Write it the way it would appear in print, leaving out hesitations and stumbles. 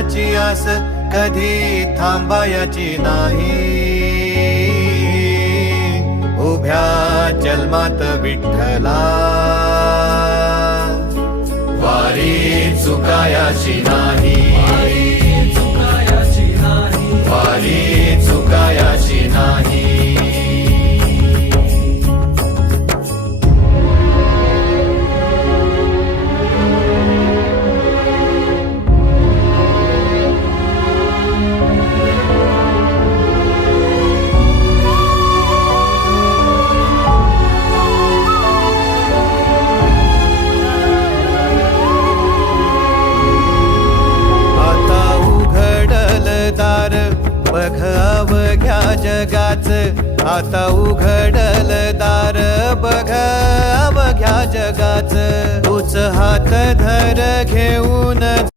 देवाची आस कधी थांबायची नाही. उभ्या जन्मात विठ्ठला वारी चुकायाची नाही. वारी चुकायाची नाही. बघ अवघ्या जगाच, आता उघडल दार बघ अवघ्या जगाच. तूच हात धर घेऊन